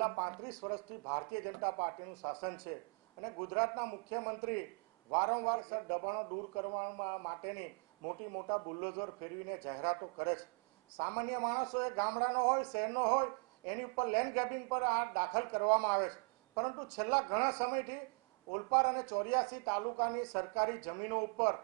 છેલ્લા 35 વર્ષથી ભારતીય જનતા પાર્ટીનું શાસન છે અને ગુજરાતના મુખ્યમંત્રી વારંવાર સર દબાણો દૂર કરવા માટેની મોટા બુલડોઝર ફેરવીને જાહેરાતો કરે છે। સામાન્ય માણસોએ ગામડાનો હોય શહેરનો હોય એની ઉપર લેન્ડ ગ્રેબિંગ પર આ દાખલ કરવામાં આવે છે, પરંતુ છેલ્લા ઘણા સમયથી ઓલપાડ અને 84 તાલુકાની સરકારી જમીનો ઉપર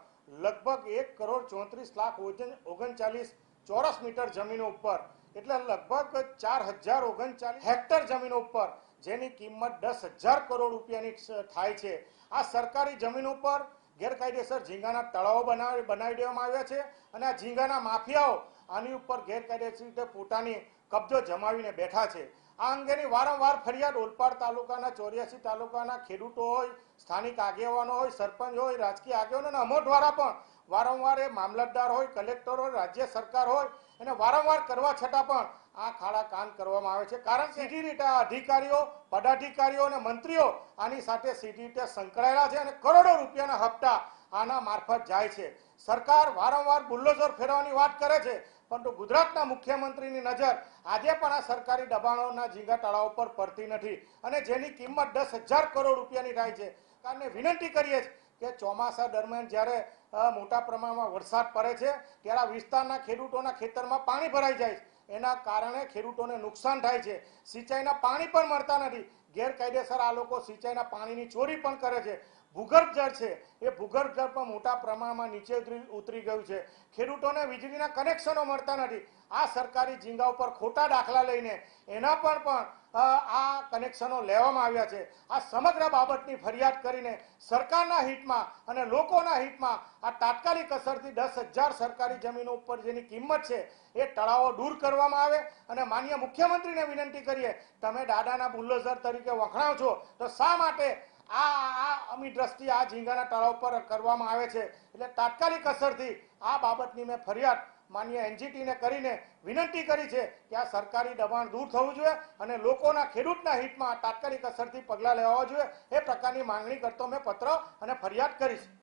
લગભગ 1,34,39,39 ચોરસ મીટર જમીનો ઉપર એટલે લગભગ 4,039 હેક્ટર જમીનો ઉપર જેની કિંમત 10,000 કરોડ રૂપિયાની થાય છે। આ સરકારી જમીન ઉપર ગેરકાયદેસર ઝીંગાના તળાવો બનાવી દેવામાં આવ્યા છે અને આ ઝીંગાના માફિયાઓ આની ઉપર ગેરકાયદેસર રીતે પોતાની કબજો જમાવીને બેઠા છે। આ અંગેની વારંવાર ફરિયાદ ઓલપાડ તાલુકાના 84 તાલુકાના ખેડૂતો હોય, સ્થાનિક આગેવાનો હોય, સરપંચ હોય, રાજકીય આગેવાનો અને અમો દ્વારા પણ વારંવાર એ મામલતદાર હોય, કલેક્ટર હોય, રાજ્ય સરકાર હોય એને વારંવાર કરવા છતાં પણ આ ખાડા કાન કરવામાં આવે છે। કારણ સીધી રીતે આ અધિકારીઓ, પદાધિકારીઓ અને મંત્રીઓ આની સાથે સીધી રીતે સંકળાયેલા છે અને કરોડો રૂપિયાના હપ્તા આના મારફત જાય છે। સરકાર વારંવાર બુલડોઝર ફેરવવાની વાત કરે છે, પરંતુ ગુજરાતના મુખ્યમંત્રીની નજર આજે પણ આ સરકારી દબાણોના ઝીંગા તળાવ પર પડતી નથી અને જેની કિંમત 10,000 કરોડ રૂપિયાની થાય છે। સરકારને વિનંતી કરીએ છીએ કે ચોમાસા દરમિયાન જ્યારે મોટા પ્રમાણમાં વરસાદ પડે છે ત્યારે આ વિસ્તારના ખેડૂતોના ખેતરમાં પાણી ભરાઈ જાય છે, એના કારણે ખેડૂતોને નુકસાન થાય છે, સિંચાઈના પાણી પણ મળતા નથી, ગેરકાયદેસર આ લોકો સિંચાઈના પાણીની ચોરી પણ કરે છે। ભૂગર્ભ જળ છે એ ભૂગર્ભ જળ પણ મોટા પ્રમાણમાં નીચે ઉતરી ગયું છે, ખેડૂતોને વીજળીના કનેક્શનો મળતા નથી। આ સરકારી ઝીંગા ઉપર ખોટા દાખલા લઈને એના પર પણ આ કનેક્શનો લેવામાં આવ્યા છે। આ સમગ્ર બાબતની ફરિયાદ કરીને સરકારના હિતમાં અને લોકોના હિતમાં આ તાત્કાલિક અસરથી 10,000 સરકારી જમીનો ઉપર જેની કિંમત છે એ તળાવો દૂર કરવામાં આવે અને માનનીય મુખ્યમંત્રીને વિનંતી કરીએ, તમે દાદાના બુલડોઝર તરીકે વખણાવ છો તો શા માટે આ અમી દ્રષ્ટિ આ ઝીંગાના તળાવ પર કરવામાં આવે છે? એટલે તાત્કાલિક અસરથી આ બાબતની મેં ફરિયાદ માનનીય એનજીટીને કરીને વિનંતી કરી છે કે આ સરકારી દબાણ દૂર થવું જોઈએ અને લોકોના ખેડૂતના હિતમાં તાત્કાલિક અસરથી પગલાં લેવા જોઈએ। એ પ્રકારની માંગણી કરતો મેં પત્ર અને ફરિયાદ કરી છે।